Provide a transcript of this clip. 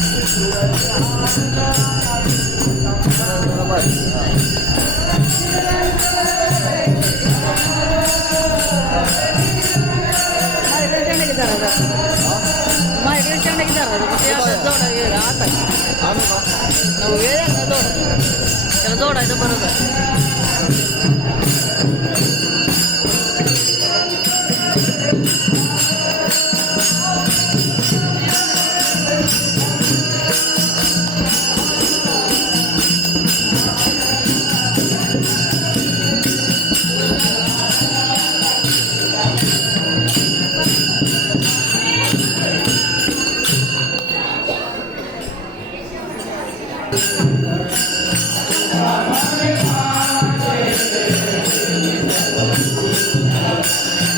ನಮ್ಗೆ ಜೋಡ ಇದು ಬರೋದು Thank you.